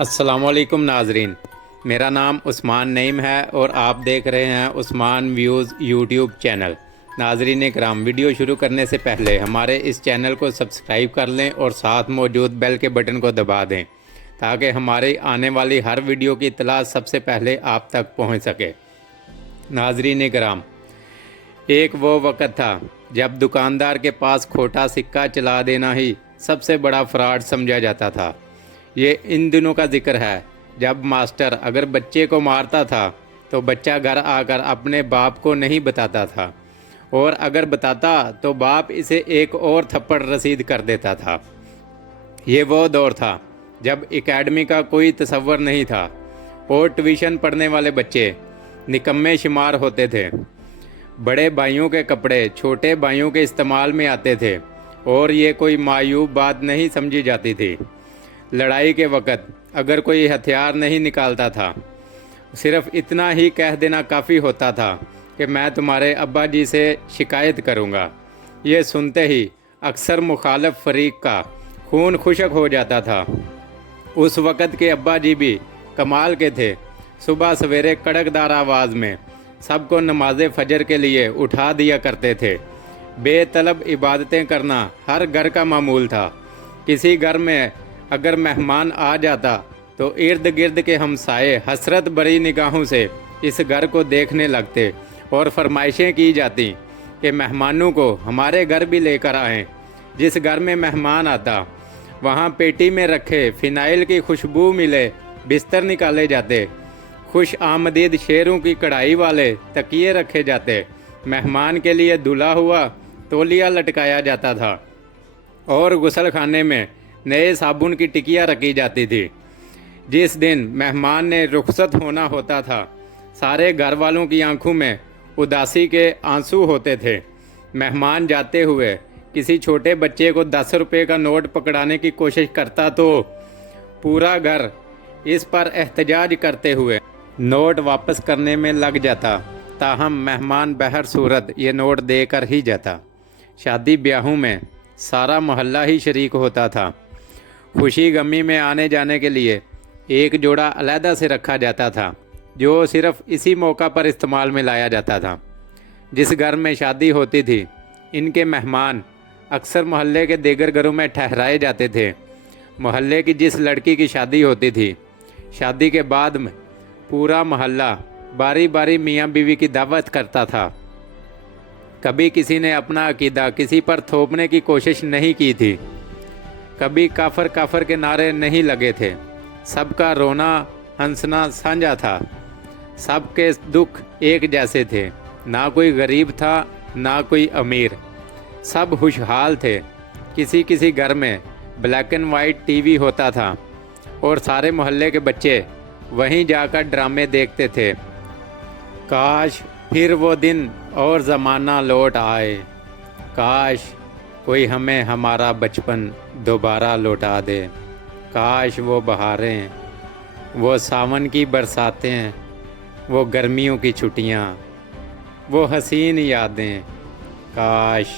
السلام علیکم ناظرین، میرا نام عثمان نعیم ہے اور آپ دیکھ رہے ہیں عثمان ویوز یوٹیوب چینل۔ ناظرین کرام، ویڈیو شروع کرنے سے پہلے ہمارے اس چینل کو سبسکرائب کر لیں اور ساتھ موجود بیل کے بٹن کو دبا دیں تاکہ ہماری آنے والی ہر ویڈیو کی اطلاع سب سے پہلے آپ تک پہنچ سکے۔ ناظرین کرام، ایک وہ وقت تھا جب دکاندار کے پاس کھوٹا سکہ چلا دینا ہی سب سے بڑا فراڈ سمجھا جاتا تھا۔ یہ ان دنوں کا ذکر ہے جب ماسٹر اگر بچے کو مارتا تھا تو بچہ گھر آ کر اپنے باپ کو نہیں بتاتا تھا، اور اگر بتاتا تو باپ اسے ایک اور تھپڑ رسید کر دیتا تھا۔ یہ وہ دور تھا جب اکیڈمی کا کوئی تصور نہیں تھا اور ٹیوشن پڑھنے والے بچے نکمے شمار ہوتے تھے۔ بڑے بھائیوں کے کپڑے چھوٹے بھائیوں کے استعمال میں آتے تھے اور یہ کوئی معیوب بات نہیں سمجھی جاتی تھی۔ لڑائی کے وقت اگر کوئی ہتھیار نہیں نکالتا تھا، صرف اتنا ہی کہہ دینا کافی ہوتا تھا کہ میں تمہارے ابا جی سے شکایت کروں گا۔ یہ سنتے ہی اکثر مخالف فریق کا خون خشک ہو جاتا تھا۔ اس وقت کے ابا جی بھی کمال کے تھے۔ صبح سویرے کڑکدار آواز میں سب کو نماز فجر کے لیے اٹھا دیا کرتے تھے۔ بے طلب عبادتیں کرنا ہر گھر کا معمول تھا۔ کسی گھر میں اگر مہمان آ جاتا تو ارد گرد کے ہمسائے حسرت بھری نگاہوں سے اس گھر کو دیکھنے لگتے اور فرمائشیں کی جاتی کہ مہمانوں کو ہمارے گھر بھی لے کر آئیں۔ جس گھر میں مہمان آتا وہاں پیٹی میں رکھے فنائل کی خوشبو ملے بستر نکالے جاتے، خوش آمدید شیروں کی کڑھائی والے تکیے رکھے جاتے، مہمان کے لیے دھلا ہوا تولیہ لٹکایا جاتا تھا اور غسل خانے میں نئے صابن کی ٹکیاں رکھی جاتی تھی۔ جس دن مہمان نے رخصت ہونا ہوتا تھا، سارے گھر والوں کی آنکھوں میں اداسی کے آنسو ہوتے تھے۔ مہمان جاتے ہوئے کسی چھوٹے بچے کو 10 روپے کا نوٹ پکڑانے کی کوشش کرتا تو پورا گھر اس پر احتجاج کرتے ہوئے نوٹ واپس کرنے میں لگ جاتا، تاہم مہمان بہر صورت یہ نوٹ دے کر ہی جاتا۔ شادی بیاہوں میں سارا محلہ ہی شریک ہوتا تھا۔ خوشی غمی میں آنے جانے کے لیے ایک جوڑا علیحدہ سے رکھا جاتا تھا جو صرف اسی موقع پر استعمال میں لایا جاتا تھا۔ جس گھر میں شادی ہوتی تھی، ان کے مہمان اکثر محلے کے دیگر گھروں میں ٹھہرائے جاتے تھے۔ محلے کی جس لڑکی کی شادی ہوتی تھی، شادی کے بعد میں پورا محلہ باری باری میاں بیوی کی دعوت کرتا تھا۔ کبھی کسی نے اپنا عقیدہ کسی پر تھوپنے کی کوشش نہیں کی تھی، کبھی کافر کافر کے نعرے نہیں لگے تھے۔ سب کا رونا ہنسنا سانجھا تھا، سب کے دکھ ایک جیسے تھے۔ نہ کوئی غریب تھا نہ کوئی امیر، سب خوشحال تھے۔ کسی کسی گھر میں black and white T V ہوتا تھا اور سارے محلے کے بچے وہیں جا کر ڈرامے دیکھتے تھے۔ کاش پھر وہ دن اور زمانہ لوٹ آئے، کاش کوئی ہمیں ہمارا بچپن دوبارہ لوٹا دے۔ کاش وہ بہاریں، وہ ساون کی برساتیں، وہ گرمیوں کی چھٹیاں، وہ حسین یادیں، کاش